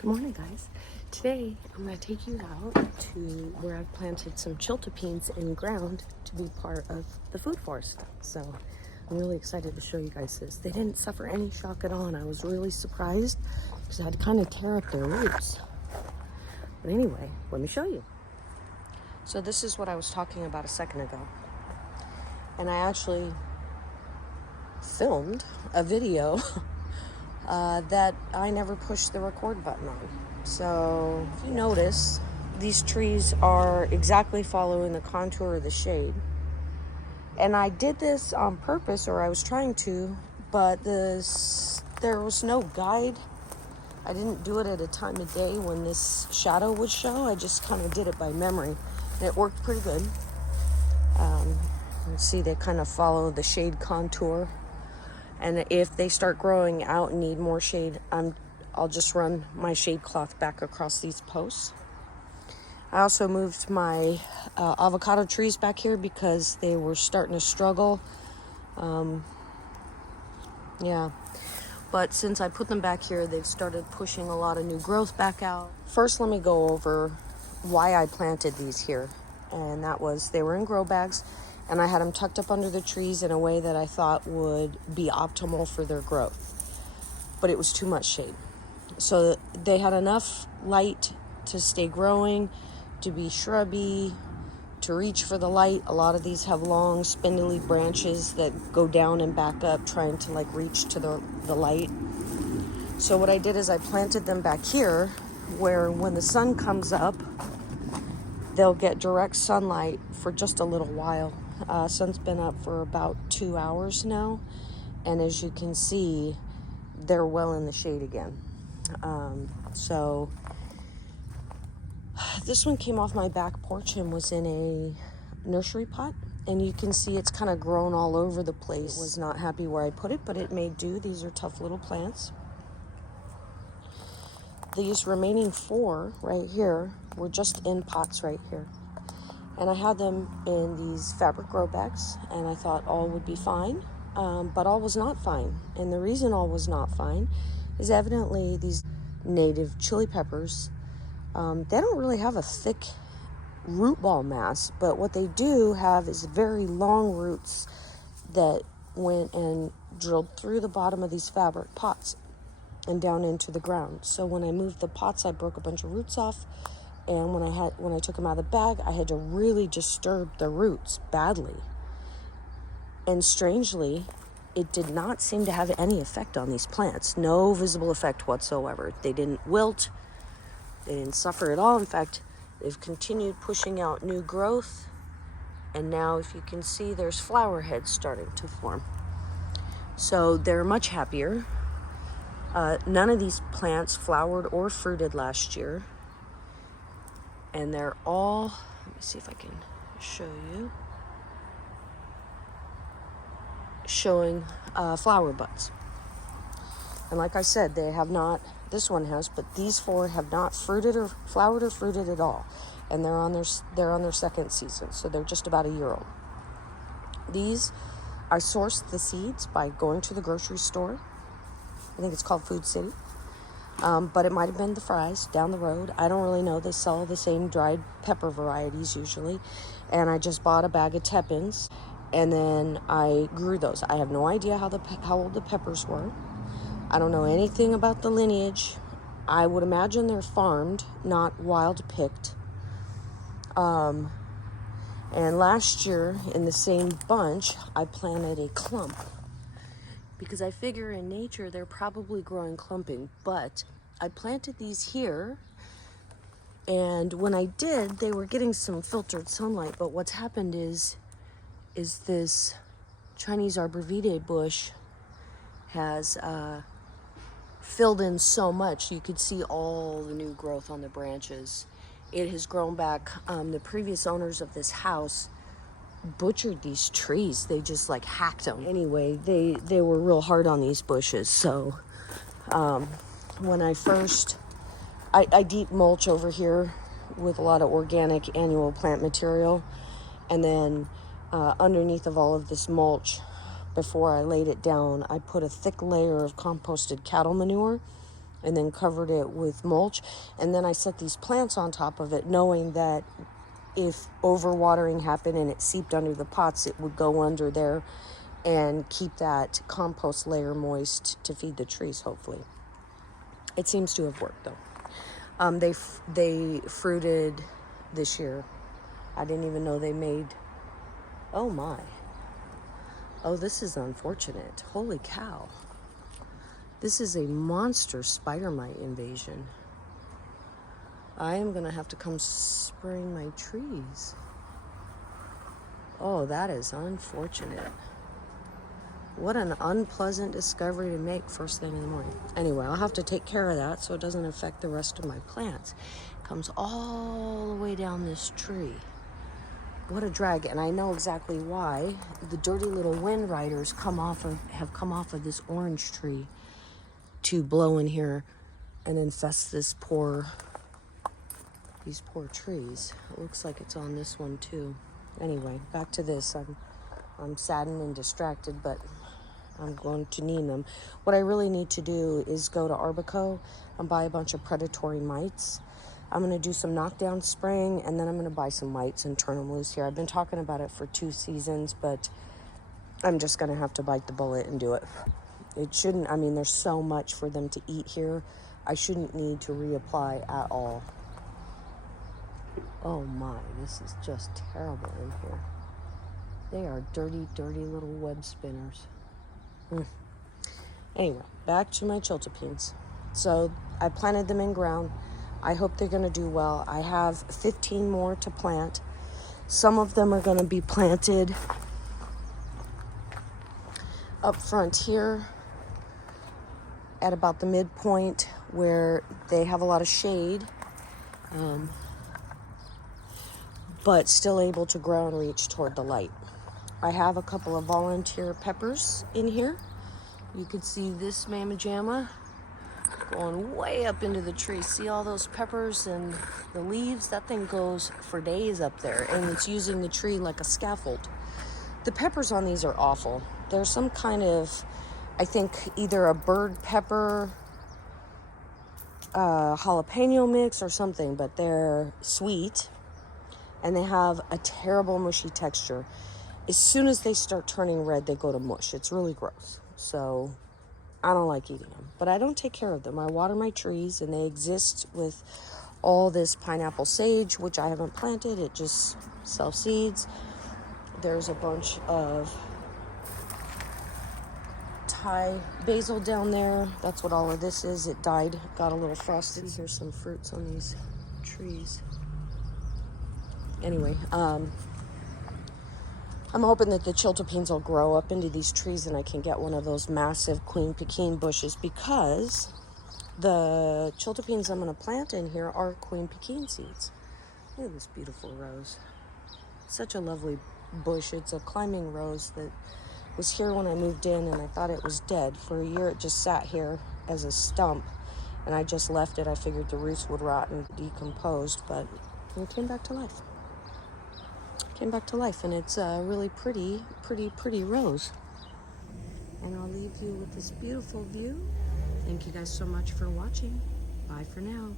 Good morning, guys. Today I'm going to take you out to where I've planted some chiltepins in ground to be part of the food forest. So I'm really excited to show you guys this. They didn't suffer any shock at all, and I was really surprised because I had to kind of tear up their roots. But anyway, let me show you. So this is what I was talking about a second ago. And I actually filmed a video that I never pushed the record button on. So if you notice, these trees are exactly following the contour of the shade. And I did this on purpose, or I was trying to, but there was no guide. I didn't do it at a time of day when this shadow would show. I just kind of did it by memory, and it worked pretty good. You see they kind of follow the shade contour. And if they start growing out and need more shade, I'll just run my shade cloth back across these posts. I also moved my avocado trees back here because they were starting to struggle. But since I put them back here, they've started pushing a lot of new growth back out. First, let me go over why I planted these here. And that was, they were in grow bags, and I had them tucked up under the trees in a way that I thought would be optimal for their growth. But it was too much shade. So they had enough light to stay growing, to be shrubby, to reach for the light. A lot of these have long, spindly branches that go down and back up, trying to reach to the light. So what I did is I planted them back here, where when the sun comes up, they'll get direct sunlight for just a little while. Sun's been up for about 2 hours now, and as you can see, they're well in the shade again. So this one came off my back porch and was in a nursery pot, and you can see it's kind of grown all over the place. Was not happy where I put it, but it made do. These are tough little plants. These remaining 4 right here were just in pots right here. And I had them in these fabric grow bags, and I thought all would be fine, but all was not fine. And the reason all was not fine is evidently these native chili peppers, they don't really have a thick root ball mass, but what they do have is very long roots that went and drilled through the bottom of these fabric pots and down into the ground. So when I moved the pots, I broke a bunch of roots off. And when I took them out of the bag, I had to really disturb the roots badly. And strangely, it did not seem to have any effect on these plants. No visible effect whatsoever. They didn't wilt. They didn't suffer at all. In fact, they've continued pushing out new growth. And now, if you can see, there's flower heads starting to form. So they're much happier. None of these plants flowered or fruited last year. And they're all, let me see if I can show you, showing flower buds. And like I said, they have not, this one has, but these 4 have not fruited or flowered or fruited at all. And they're on their second season, so they're just about a year old. These, I sourced the seeds by going to the grocery store. I think it's called Food City. But it might have been the Fries down the road. I don't really know. They sell the same dried pepper varieties usually. And I just bought a bag of tepins, and then I grew those. I have no idea how old the peppers were. I don't know anything about the lineage. I would imagine they're farmed, not wild picked. And last year, in the same bunch, I planted a clump. Because I figure in nature they're probably growing clumping, but I planted these here, and when I did, they were getting some filtered sunlight. But what's happened is this Chinese arborvitae bush has filled in so much you could see all the new growth on the branches. It has grown back. The previous owners of this house butchered these trees. They just hacked them. Anyway, they were real hard on these bushes. So when I first, I deep mulch over here with a lot of organic annual plant material, and then underneath of all of this mulch, before I laid it down, I put a thick layer of composted cattle manure and then covered it with mulch. And then I set these plants on top of it, knowing that if overwatering happened and it seeped under the pots, it would go under there and keep that compost layer moist to feed the trees, hopefully. It seems to have worked, though. They fruited this year. I didn't even know they made... Oh, my. Oh, this is unfortunate. Holy cow. This is a monster spider mite invasion. I am going to have to come spraying my trees. Oh, that is unfortunate. What an unpleasant discovery to make first thing in the morning. Anyway, I'll have to take care of that so it doesn't affect the rest of my plants. It comes all the way down this tree. What a drag, and I know exactly why. The dirty little wind riders have come off of this orange tree to blow in here and infest these poor trees. It looks like it's on this one too. Anyway, back to this. I'm saddened and distracted, but I'm going to need them. What I really need to do is go to Arbico and buy a bunch of predatory mites. I'm going to do some knockdown spraying, and then I'm going to buy some mites and turn them loose here. I've been talking about it for 2 seasons, but I'm just going to have to bite the bullet and do it. It shouldn't, I mean, there's so much for them to eat here. I shouldn't need to reapply at all. Oh my, this is just terrible in here. They are dirty, dirty little web spinners. Anyway, back to my chiltepins. So I planted them in ground. I hope they're going to do well. I have 15 more to plant. Some of them are going to be planted up front here at about the midpoint where they have a lot of shade, but still able to grow and reach toward the light. I have a couple of volunteer peppers in here. You can see this mamma jamma going way up into the tree. See all those peppers and the leaves? That thing goes for days up there, and it's using the tree like a scaffold. The peppers on these are awful. They're some kind of, I think, either a bird pepper, jalapeno mix or something, but they're sweet, and they have a terrible mushy texture. As soon as they start turning red, they go to mush. It's really gross. So I don't like eating them, but I don't take care of them. I water my trees, and they exist with all this pineapple sage, which I haven't planted. It just self-seeds. There's a bunch of Thai basil down there. That's what all of this is. It died, got a little frosted. There's some fruits on these trees. Anyway, I'm hoping that the chiltepins will grow up into these trees and I can get one of those massive Queen Pekin bushes, because the chiltepins I'm going to plant in here are Queen Pekin seeds. Look at this beautiful rose. Such a lovely bush. It's a climbing rose that was here when I moved in, and I thought it was dead. For a year it just sat here as a stump, and I just left it. I figured the roots would rot and decomposed, but it came back to life. Came back to life, and it's a really pretty rose. And I'll leave you with this beautiful view. Thank you guys so much for watching. Bye for now.